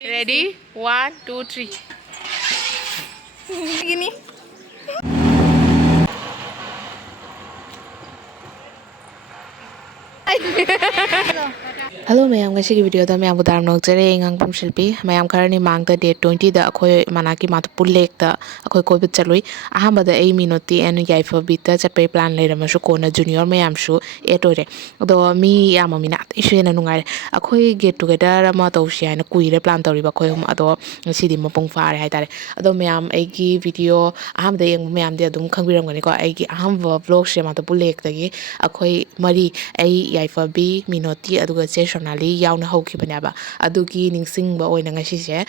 Ready? 1, 2, 3. Gini. Hello mayam ngasi ki video da mayam budar nok jare ngang pum shilpi mayam kharani mang da date 20 da akhoi manaki mat pulek da akhoi koi bit chalui ahamba da ai minoti and Yaifabi ta chatpai plan le rama shu kona junior mayam shu etore do mi yama mina ishu na nungai akhoi get together ama tawsi ana kuire plan tawri ba khoi hum ado sidi mapung fare hai tare ado mayam ai ki video ahamba da yeng mayam de adum khangbiram gani ko ai ki ahamba vlog she mat pulek da gi akhoi mari ai Yaifabi minoti aduga Sonali yauna haukibanaba adugi ningsingba oina ngasise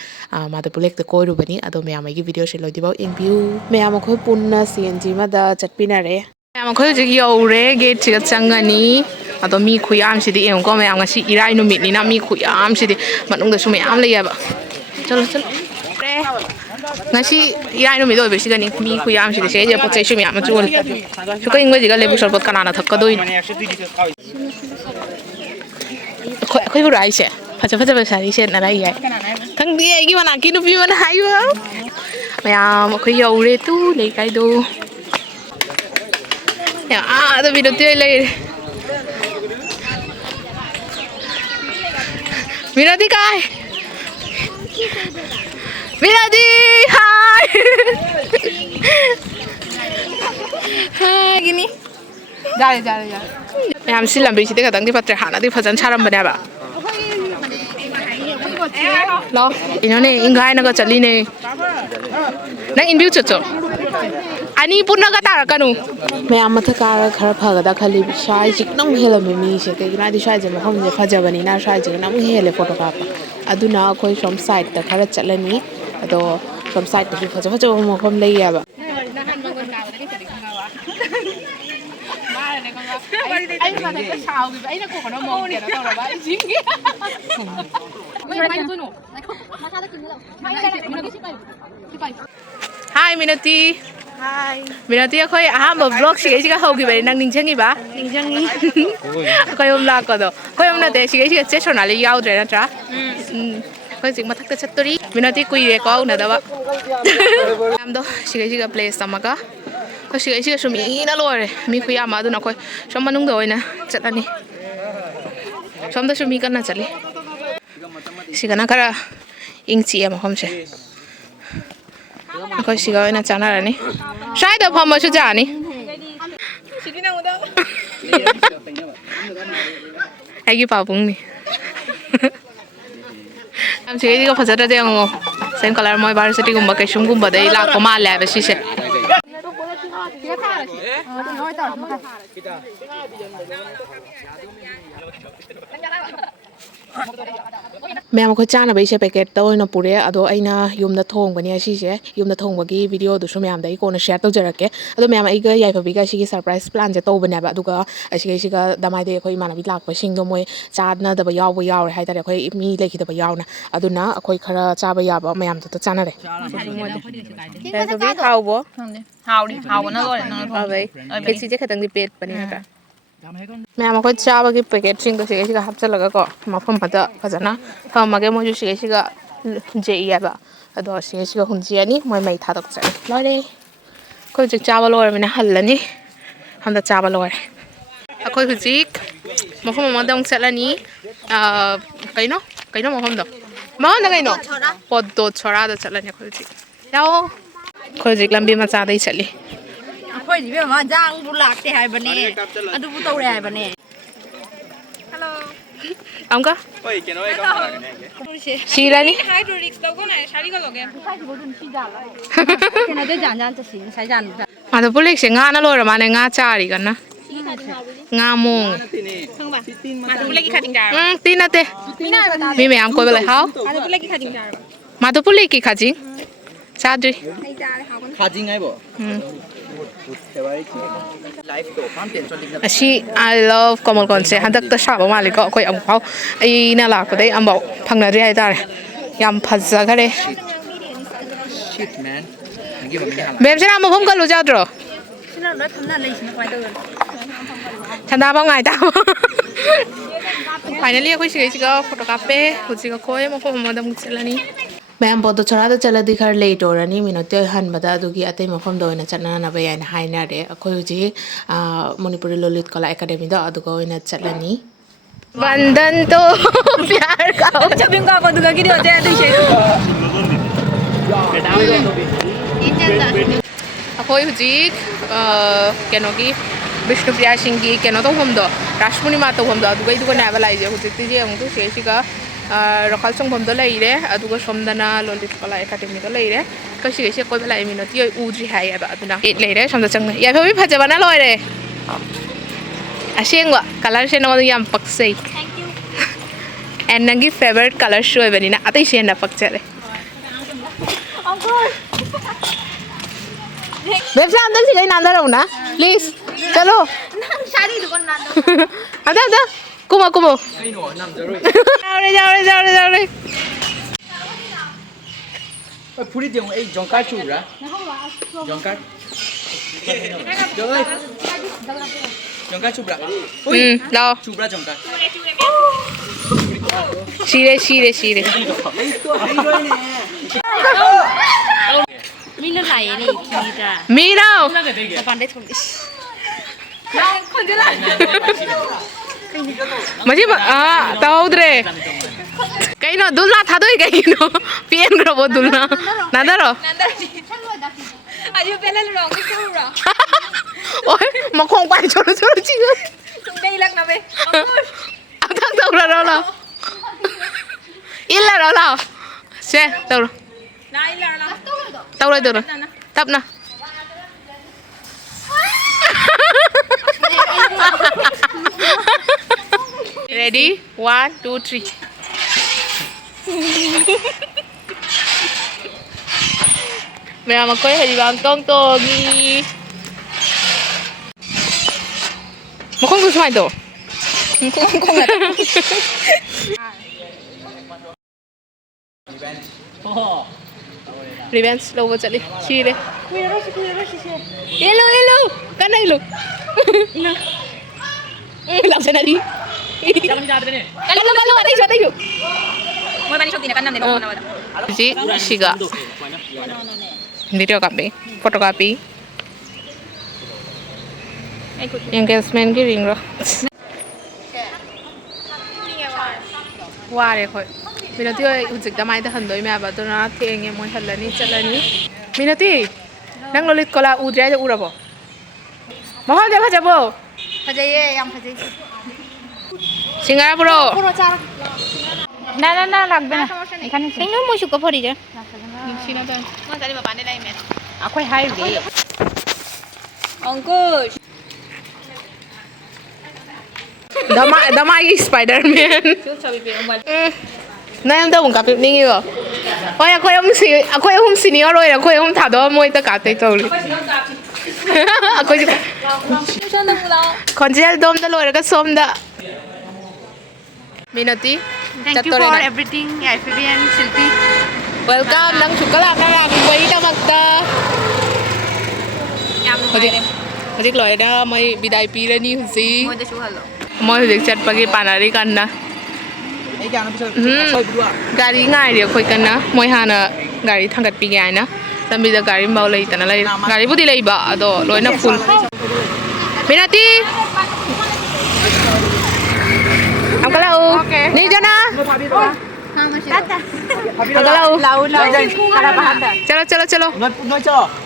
mada pulekta koirubani ado mayamagi video se loidibaw ingbiu mayam khoi punna CNG mada chatpinare mayam khoi jig yaure gate chiga changani ado mi khuyam sidi engko mayam ngasi irai numit ni na mi khuyam sidi manungda su mayam leyaba chalo chalo re ngasi irai numit do besi gani mi khuyam sidi se je pochai su mayam chul su ko ingwa jiga lebu sorbot kanana thakkadoin khoi buru aise faja sari se na rai ai thang di ai gi mana ki nu pi mana hai wa mayam khoi yaure tu le kai do ya a da video te le Miradi kai Miradi hai hai gini jare mayam silam bi sidi kadang di patre hana di fajan charam bane ba lo inone ingai na ga chali ne nang in view chocho ani punna ga tar kanu mayam matha kara khara phaga da khali shai jik nam hela me mi se ke na di shai je ma hom je phajabani na shai je nam hele photo ka aduna koi from side ta khara chalani ado from side ta phaja mo khom lei ya ba anh mà thấy cái xào vì vậy nó cũng có nó mồm kìa nó đâu là vậy chính kia Hi Minati Hi Minati akhoi ahamba vlog sige siga hogi bari nang ningchangi ba ningchangi akhoi hom la ko do akhoi hom na de sige siga che sonali yaudre na tra akhoi jing mathak ta chattori Minati kuire ko na da ba am do siga place tamaga ko siga sum ina lore mi khuya ma du na khoi som manung do oina chatani som da sumi kan na chali siga na kara ingchi am hom se akhoi siga oina chana rani shai da phama su jani sigina uda ai pa bung ni am siga ga phajata de ngo same color moi varsity gumba ke sum gumba dai la ko ma la ba si se mayam ko chana bai se packet to no pure ado aina yumda thong bani asi se yumda thong bagi video du su mayam dai ko na share to jarake ado mayam ai ga Yaifabi ga sigi surprise plan je to bani ba aduga asi ga damai de khoi mana bi lak pa sing do moi chadna da ba yaw ba yaw hai tare khoi mi lekhi da ba yawna aduna akhoi khara cha ba ya ba mayam to chana re Yaifabi how bo how na lo na thong bai pe si je khatang di pet bani na ka mayam akhoi cha ba gi packet sing do sigi hap chalaga ko mafam phada phajana mage mo ju sigi je ya ba ado sigi hunji ani moi mai tha dok chai lore ko jik cha ba lore mina hallani hamda cha ba lore akhoi hujik mafam ma dong chalani kaino mafam do ma na kaino poddo chora da chalani akhoi hujik yao khoi jik lambi ma cha dai chali akhoi ji be ma jang bu lakte hai bane adu bu tawre hai bane hello amka oi ke noi ka mara ne shirani hydrolix to ko na shari ko loge sai ko dun si ja la ke na de jan jan ta sin sai jan ma do pulik se nga na lo ra ma ne nga chari kan na nga mong ma du lagi khating jar tin na te mi me am ko bele hao ma du lagi khating jar ma do pulik ki khajing chadri ai jar ha ko khajing ai bo live to pam pen chon ling asi I love common concept hadak ta sa ba mali ko koi am phau ai na la ko dai am bau phang na ri ai tare yam phaja gare shit man ngi ba mi hala bem se na mo phom ka lu ja dro sina no thamna lei sina kwai do chanda ba ngai ta finally अखोई सिगैसिगा photo कापे हुजिगा खोय मफम अमदा मुक चलनी ma'am बोतो चरादा चलदी खर late ओरनी मिनोते हनबदा अदुगी अतै मफम the ओइना चननाबा याना हाइनारे अखोई हुजि मणिपुरी ललित कला एकेडमी द अदुगा ओइना चलनी बंधन तो प्यार का छबिम का दुगा गिरी होते हैं तुझे अखोई हुजि केनोगी विष्णुप्रिया सिंह की केनो तो हमदो राजपूर्णिमा तो हमदो अदुगा इदुगा नाबा लाइजे हुजिति जे अंगु सेसिगा रखाल संगमदो लैरे अदुगा सोमदना ललित कला एकेडमी दो लैरे कसी कसी कोइ बला मिनोति उद्रि हाय अबा अदुना एट लैरे समदा चंग याफबि फजबना लॉयरे असेंगवा कलर से नोद याम पक्सै थैंक यू एंड नंगी फेवरेट कलर शो बनिना अतै सेना पक्चरे अंकुर बेबसा अंदर से गई नांदर हो ना प्लीज चलो शादी दुकान ना अदा अदा कुमो कुमो जाओ रे फुरी दियो ए जंकार चुरा जंकार जंकार चुब्रा लाओ चुब्रा जंकार शीरे मीना लाए रे कीरा मीरा पांडे थोड़ी मजी ताउद्रे कइनो दुलना थादोइ कइनो पिएन ग्रबो दुलना नादारो आजु पहले रंग छोरा ओए मखों पाइ छोरो चिग तुम दे लग ना बे आथा तौरा रला इल्ला रला से तौरा ना इला ना तौरा दौरा तपना Ready? 1, 2, 3. Mẹ mà quay hình bằng con đi. Mà không được xoay đồ. Không là. Revenge đâu vào trận đi. Chi đi. Hello. Cái này lục. Làm sao đi? Kalau ada itu. Mau bani shot ini kan namanya nomor nama. Ji, siga. Video copy, foto copy. Engagement की ring रो. वारे खोई. मिनती उजिक दमाई the हंदोई में आबा तो ना थेंगे मोय हल्लनी चलनी. मिनती नंग ललित कला उद्राय the उराबो. Mahal they भजबो. Fajai yang fajai. सिंगारा पुरो ना लागबे ना एखाने सेनो मोसु को फरि जा निसिना त म जानि बाबा ने लाइमे आखै हाइ रे अंकुश दमा की स्पाइडरमैन नयम त उनका पे निङि गो ओय अखोय हम सिनियर ओय अखोय हम थादो मोय त काते तौली अखोय खंजेल दोम द लोरगा सोम द Minati, thank you for everything, Yaifabi and Shilpi. Welcome, nang sukalang na lang kuwi na magta. Hojik loy na may biday pila ni husi. Mo da shuhalo. Mo hojik chat pagi panari kanna. Gari ngai dia khoi kanna. Moi hana gari thangat pi gai na. Tambi da gari mau lai tana lai. Gari budi lai ba ado loy na full. Minati. Ang kalau, ni jana. Ang kalau, chalo.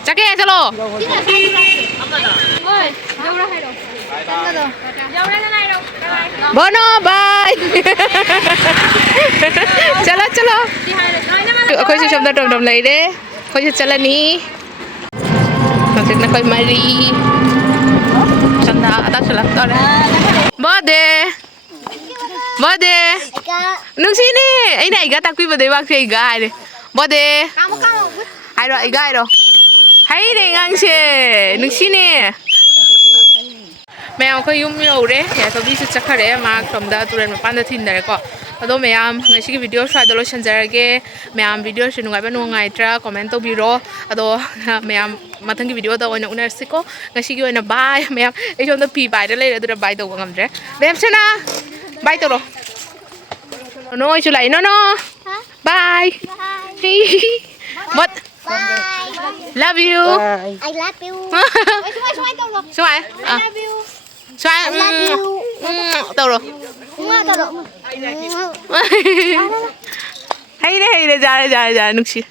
Cake chalo. Bono, bye. Chalo. Aku sih coba dom lagi deh. Aku sih jalan nih. Nanti nak kau mari. Santa atas jalan tu deh. Bode. Nung sini. Ini iga tak kui bode bak sih iga ada. Bode. Kamu. Ayo iga ayo. Hai deh ngang sih. Nung sini. Mẹ có yum nhiều đấy, ya tao đi xuất sắc đấy mà cầm đã tụi mình bán được thìn đấy có. Tao mẹ ngày xưa cái video xoay đó sân chơi cái mẹ video xin ngay bên ngoài tra comment tao biro, tao mẹ mà thằng cái video tao anh owner xí có ngày xưa cái anh buy mẹ ấy trong tao pi buy đấy lấy tụi nó buy tao ngamre. Đẹp chưa na? bye tao rồi nói chú lại nó bye mất love you I love you. xoay I love you. xoay I love you. tao rồi Tao được. hay đấy ra nước chi